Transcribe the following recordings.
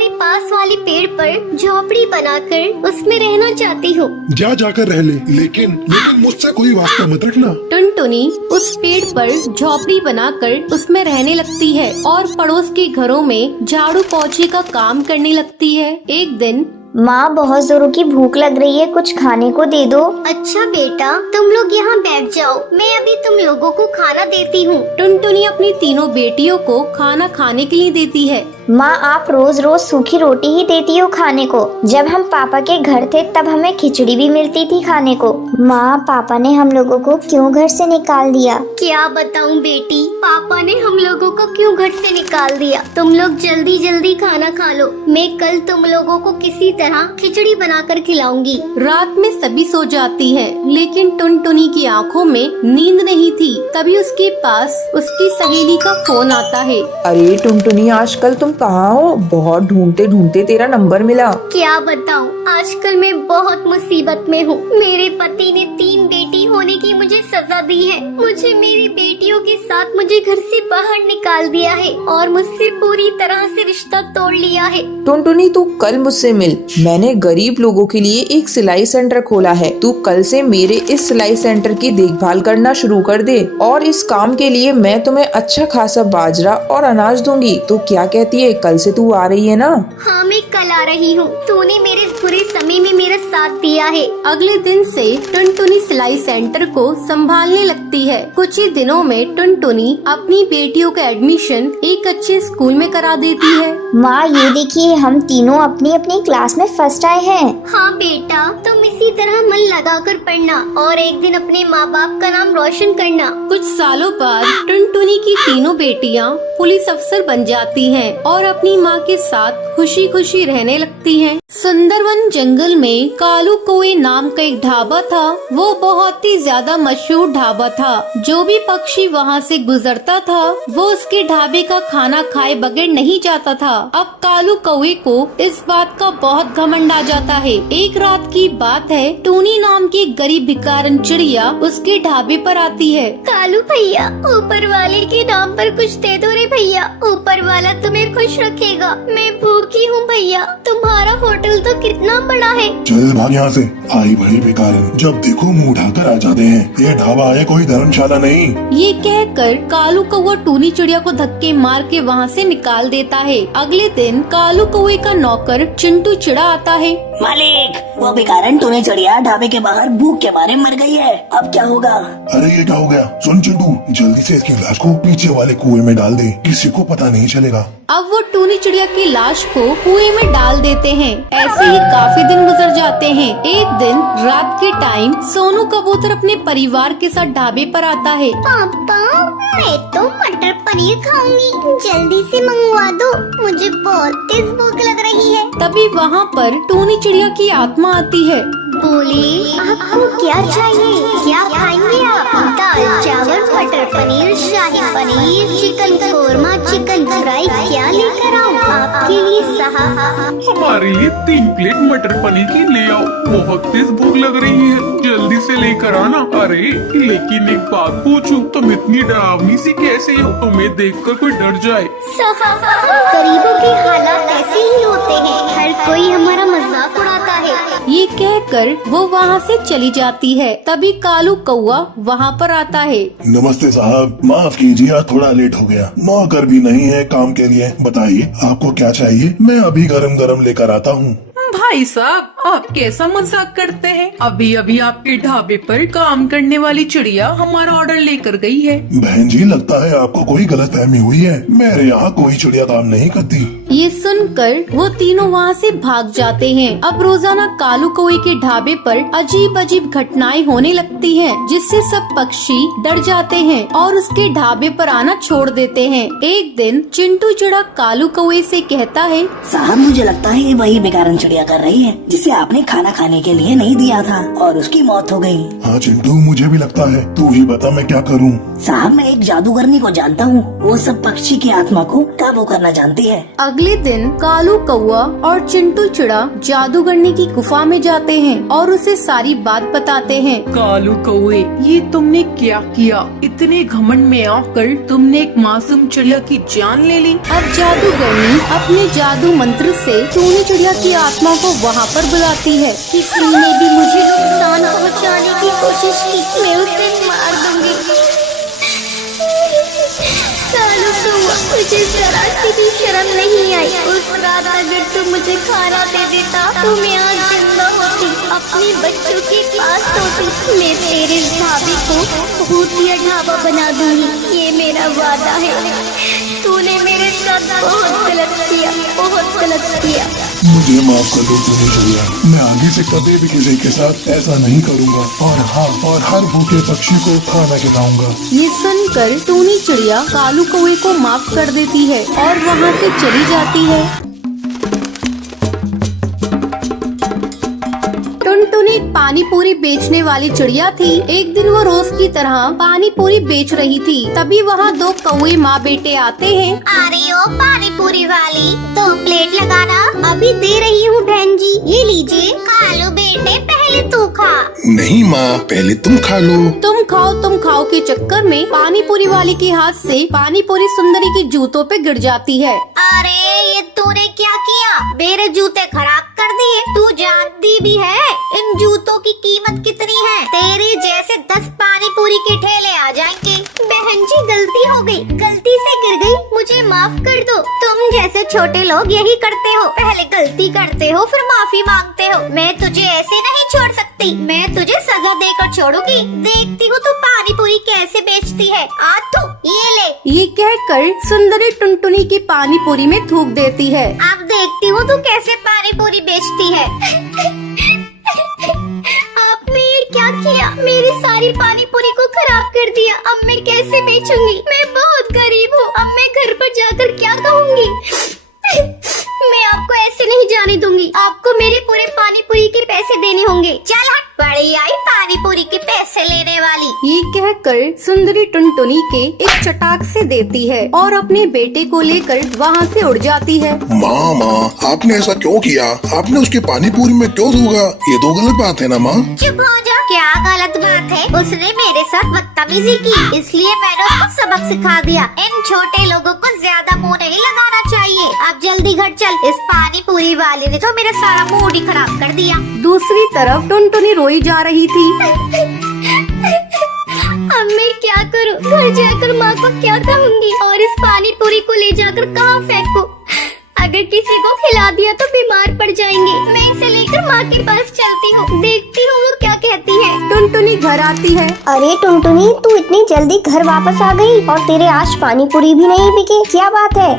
तुम्हारे पास वाले पेड़ पर झोपड़ी बनाकर उसमें रहना चाहती हूँ। जा जाकर रह ले, लेकिन मुझसे कोई वास्ता मत रखना। टुनटुनी उस पेड़ पर झोपड़ी बनाकर उसमें रहने लगती है और पड़ोस के घरों में झाड़ू पोछे का काम करने लगती है। एक दिन माँ, बहुत जोरों की भूख लग रही है, कुछ खाने को दे दो। अच्छा बेटा, तुम लोग यहाँ बैठ जाओ, मैं अभी तुम लोगों को खाना देती हूँ। टुनटुनी अपनी तीनों बेटियों को खाना खाने के लिए देती है। माँ, आप रोज रोज सूखी रोटी ही देती हो खाने को। जब हम पापा के घर थे तब हमें खिचड़ी भी मिलती थी खाने को। माँ, पापा ने हम लोगों को क्यों घर से निकाल दिया? क्या बताऊँ बेटी, पापा ने हम लोगों को क्यों घर से निकाल दिया। तुम लोग जल्दी जल्दी खाना खा लो, मैं कल तुम लोगों को किसी तरह खिचड़ी बनाकर खिलाऊंगी। रात में सभी सो जाती है, लेकिन टुनटुनी की आंखों में नींद नहीं थी। तभी उसके पास उसकी सहेली का फोन आता है। अरे टुनटुनी, आजकल तुम कहाँ हो? बहुत ढूंढते ढूंढते तेरा नंबर मिला। क्या बताऊँ, आजकल मैं बहुत मुसीबत में हूँ। मेरे पति ने 3 बेटी होने की मुझे सजा दी है। मुझे मेरी बेटियों के साथ मुझे घर से बाहर निकाल दिया है और मुझसे पूरी तरह से रिश्ता तोड़ लिया है। टुनटुनी, तू कल मुझसे मिल। मैंने गरीब लोगों के लिए एक सिलाई सेंटर खोला है। तू कल से मेरे इस सिलाई सेंटर की देखभाल करना शुरू कर दे और इस काम के लिए मैं तुम्हें अच्छा खासा बाजरा और अनाज दूंगी। तो क्या कहती है, कल से तू आ रही है ना? हाँ, मैं कल आ रही हूँ। तूने मेरे इस बुरे समय में मेरा साथ दिया है। अगले दिन से टुनटुनी सिलाई सेंटर को संभालने लगती है। कुछ ही दिनों में टुनटुनी अपनी बेटियों का एडमिशन एक अच्छे स्कूल में करा देती है। माँ, ये देखिए, हम तीनों अपनी अपनी क्लास में फर्स्ट आए हैं। हाँ बेटा, तुम इसी तरह मन लगाकर पढ़ना और एक दिन अपने माँ बाप का नाम रोशन करना। कुछ सालों बाद टुनटुनी की तीनों बेटियां पुलिस अफसर बन जाती हैं और अपनी माँ के साथ खुशी खुशी रहने लगती हैं। सुंदरवन जंगल में कालू कौवे नाम का एक ढाबा था। वो बहुत ही ज्यादा मशहूर ढाबा था। जो भी पक्षी वहाँ से गुजरता था वो उसके ढाबे का खाना खाए बगैर नहीं जाता था। अब कालू कौवे को इस बात का बहुत घमंड आ जाता है। एक रात की बात है, टूनी नाम की एक गरीब भिखारन चिड़िया उसके ढाबे पर आती है। कालू भैया, ऊपर वाले के नाम पर कुछ दे दो रे भैया, ऊपर वाला तुम्हें खुश रखेगा। मैं भूखी हूँ भैया, तुम्हारा होटल तो कितना बड़ा है। चल भाग यहाँ से, आई बड़ी बेकार। जब देखो मुंह उठाकर आ जाते हैं। ये ढाबा है, कोई धर्मशाला नहीं। ये कहकर कालू कौवा टूनी चिड़िया को धक्के मार के वहाँ से निकाल देता है। अगले दिन कालू कौवे का नौकर चिंटू चिड़ा आता है। मालिक, वो भिखारन टूनी चिड़िया ढाबे के बाहर भूख के मारे मर गई है। अब क्या होगा? अरे ये क्या हो गया? सुन चिंटू, जल्दी से इसकी लाश को पीछे वाले कुएं में डाल दे, किसी को पता नहीं चलेगा। अब वो टूनी चिड़िया की लाश को कुएं में डाल देते हैं। ऐसे ही काफी दिन गुजर जाते हैं। एक दिन रात के टाइम सोनू कबूतर अपने परिवार के साथ ढाबे पर आता है। पापा, मैं तो मटर पनीर खाऊंगी, जल्दी से मंगवा दो, मुझे बहुत तेज भूख लग रही है। तभी वहाँ पर टूनी चिड़िया की आत्मा आती है। बोली, आपको क्या चाहिए? क्या खाएंगे आप? दाल चावल, matar paneer, shahi paneer, chicken korma, chicken fry, क्या लेकर आऊँ आपके लिए साहब? हमारे लिए 3 प्लेट मटर पनीर की ले आओ, बहुत तेज भूख लग रही है, जल्दी से लेकर आना। अरे लेकिन एक बात पूछूं, तुम इतनी डरावनी सी कैसे हो? तुम्हें देखकर कोई डर जाए। गरीबों के हालात ऐसे ही होते हैं, हर कोई हमारा मजाक उड़ाता है। ये कहकर वो वहाँ से चली जाती है। तभी कालू कौवा वहाँ पर आता है। नमस्ते साहब, माफ कीजिए, थोड़ा लेट हो गया। नौकर भी नहीं है काम के लिए। बताइए आपको क्या चाहिए, मैं अभी गरम गरम लेकर आता हूँ। भाई साहब, आप कैसा मजाक करते हैं? अभी अभी आपके ढाबे पर काम करने वाली चिड़िया हमारा ऑर्डर लेकर गई है। बहन जी, लगता है आपको कोई गलतफहमी हुई है। मेरे यहाँ कोई चिड़िया काम नहीं करती। ये सुनकर वो तीनों वहाँ से भाग जाते हैं। अब रोजाना कालू कौवे के ढाबे पर अजीब अजीब घटनाएं होने लगती हैं, जिससे सब पक्षी डर जाते हैं और उसके ढाबे पर आना छोड़ देते हैं। एक दिन चिंटू चिड़ा कालू कौवे से कहता है, साहब, मुझे लगता है वही भिखारन चिड़िया कर कर रही है जिसे आपने खाना खाने के लिए नहीं दिया था और उसकी मौत हो गई। हाँ चिंटू, मुझे भी लगता है। तू ही बता मैं क्या करूँ। साहब, मैं एक जादूगरनी को जानता हूँ, वो सब पक्षी की आत्मा को काबू करना जानती है। अगले दिन कालू कौआ और चिंटू चिड़ा जादूगरनी की गुफा में जाते हैं और उसे सारी बात बताते हैं। कालू कौए, ये तुमने क्या किया? इतने घमंड में आकर तुमने एक मासूम चिड़िया की जान ले ली। अब जादूगरनी अपने जादू मंत्र से टूनी चिड़िया की आत्मा को वहाँ पर बुलाती है। किसी ने भी मुझे नुकसान पहुंचाने की कोशिश की, मैं उसे मार दूंगी। कालू कौआ, मुझे जरा सी भी शर्म नहीं आई। उस रात अगर तू मुझे खाना दे देता तो मैं आज जिंदा होती, अपने बच्चों के पास होती। मैं तेरे ढाबे को भूतिया ढाबा बना दूंगी, ये मेरा वादा है। तूने मेरे साथ बहुत गलत किया, बहुत गलत किया। मुझे माफ कर दो टूनी चिड़िया, मैं आगे से कभी भी किसी के साथ ऐसा नहीं करूँगा। और हर भूखे पक्षी को खाना खिलाऊंगा। ये सुनकर टूनी चिड़िया कालू कौए को माफ कर देती है और वहाँ से चली जाती है। टुनटुनी एक पानी पूरी बेचने वाली चिड़िया थी। एक दिन वो रोज की तरह पानी पूरी बेच रही थी। तभी वहाँ दो कौवे माँ बेटे आते हैं। अरे ओ पानी पूरी वाली, 2 प्लेट लगाना। अभी दे रही हूँ बहन जी, ये लीजिए। कालू बेटे, पहले तू खा। नहीं माँ, पहले तुम खा लो। तुम खाओ के चक्कर में पानी पूरी वाली के हाथ से पानी पूरी सुंदरी के जूतों पे गिर जाती है। अरे ये तूने क्या किया? मेरे जूते खराब कर दिए। तू जानती भी है इन जूतों की कीमत कितनी है? तेरे जैसे 10 पानी पूरी के ठेले आ जाएंगे। बहन जी, गलती हो गई, गलती से गिर गई, मुझे माफ कर दो। तुम जैसे छोटे लोग यही करते हो, पहले गलती करते हो फिर माफी मांगते हो। मैं तुझे ऐसे नहीं छोड़ सकती, मैं तुझे सजा देकर छोड़ूंगी। देखती हूँ तू पानी पूरी कैसे बेचती है। आ तू, ये ले। ये कहकर सुंदरी टुनटुनी की पानी पूरी में थूक देती है। अब देखती हूँ तू कैसे पानी पूरी बेचती है। आपने ये क्या किया? मेरी सारी पानी पूरी को खराब कर दिया। अब मैं कैसे बेचूंगी? मैं बहुत गरीब हूँ, अब मैं घर पर जाकर क्या कहूँगी? मैं आपको ऐसे नहीं जाने दूंगी। आपको मेरे पूरे पानी पूरी के पैसे देने होंगे। चल हट, बड़ी आई पानी पूरी के पैसे लेने वाली। ये कहकर सुंदरी टुनटुनी के एक चटाक से देती है और अपने बेटे को लेकर वहाँ से उड़ जाती है। माँ, आपने ऐसा क्यों किया? आपने उसकी पानी पूरी में क्यों धोगा? ये तो गलत बात है ना माँ। चुप हो जा। क्या गलत बात है? उसने मेरे साथ बदतमीजी की, इसलिए मैंने उसको सबक सिखा दिया। इन छोटे लोगों को ज्यादा मुंह नहीं लगाना चाहिए। अब जल्दी घर चल, इस पानी पूरी वाले ने तो मेरा सारा मूड ही खराब कर दिया। दूसरी तरफ टुनटुनी रोई जा रही थी। अब मैं क्या करूं? घर जाकर माँ को क्या कहूँगी और इस पानी पूरी को ले जाकर कहाँ फेंकूं? अगर किसी को खिला दिया तो बीमार पड़ जाएंगे। मैं इसे लेकर माँ के पास चलती हूँ, देखती हूँ वो क्या कहती है। टुनटुनी घर आती है। अरे टुनटुनी, तू इतनी जल्दी घर वापस आ गई और तेरे आज पानी पूरी भी नहीं बिके, क्या बात है?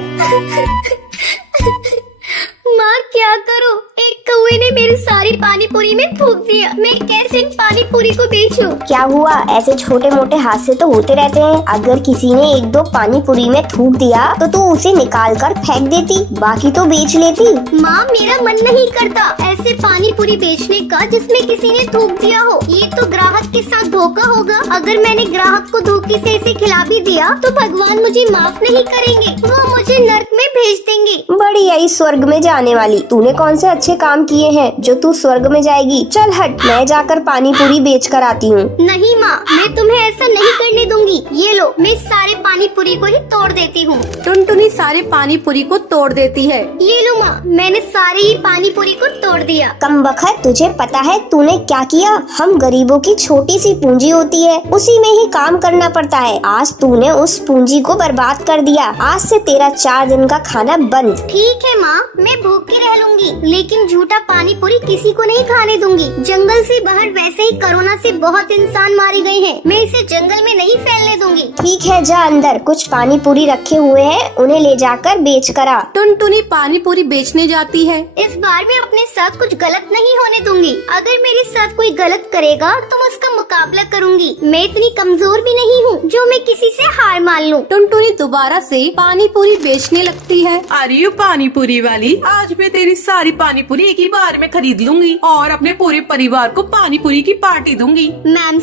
माँ, क्या करूँ? एक कौवे ने मेरी सारी पानी पूरी में थूक दिया। मैं कैसे इन पानी पूरी को बेचूं? क्या हुआ? ऐसे छोटे मोटे हादसे तो होते रहते हैं। अगर किसी ने 1-2 पानी पूरी में थूक दिया तो तू उसे निकाल कर फेंक देती, बाकी तो बेच लेती। माँ, मेरा मन नहीं करता ऐसे पानी पूरी बेचने का जिसमें किसी ने थूक दिया हो। ये तो ग्राहक के साथ धोखा होगा। अगर मैंने ग्राहक को धोखे से इसे खिला भी दिया तो भगवान मुझे माफ नहीं करेंगे, वो मुझे नर्क में भेज देंगे। बड़ी आई स्वर्ग में जाने वाली, तूने कौन से अच्छे काम किए हैं जो तू स्वर्ग में जाएगी? चल हट, मैं जाकर पानी पूरी बेच कर आती हूँ। नहीं माँ, मैं तुम्हें ऐसा नहीं करने दूंगी। ये लो, मैं सारे पानी पूरी को ही तोड़ देती हूँ। टुनटुनी सारे पानी पूरी को तोड़ देती है। ये लो माँ, मैंने सारी ही पानी पूरी को तोड़ दिया। कमबख्त, तुझे पता है तूने क्या किया? हम गरीबों की छोटी सी पूंजी होती है, उसी में ही काम करना पड़ता है। आज तूने उस पूंजी को बर्बाद कर दिया। आज से तेरा 4 दिन का खाना बंद। ठीक है माँ, मैं भूखी रह लूंगी, लेकिन झूठा पानी पूरी किसी को नहीं खाने दूंगी। जंगल से बाहर वैसे ही कोरोना से बहुत इंसान मारे गए हैं, मैं इसे जंगल में नहीं फैलने दूंगी। ठीक है, जा अंदर, कुछ पानी पूरी रखे हुए हैं, उन्हें ले जाकर बेच कर आ। टुनटुनी पानी पूरी बेचने जाती है। इस बार मैं अपने साथ कुछ गलत नहीं होने दूंगी। अगर मेरे साथ कोई गलत करेगा तो मैं उसका मुकाबला करूंगी। मैं इतनी कमजोर भी नहीं हूँ जो मैं किसी से हार मान लूं। टुनटुनी दोबारा से पानी पूरी बेचने लगती है। अरे पानी पूरी वाली, आज मैं तेरी सारी पानी पूरी एक ही बार में खरीद लूंगी और अपने पूरे परिवार को पानी पूरी की पार्टी दूंगी। मैम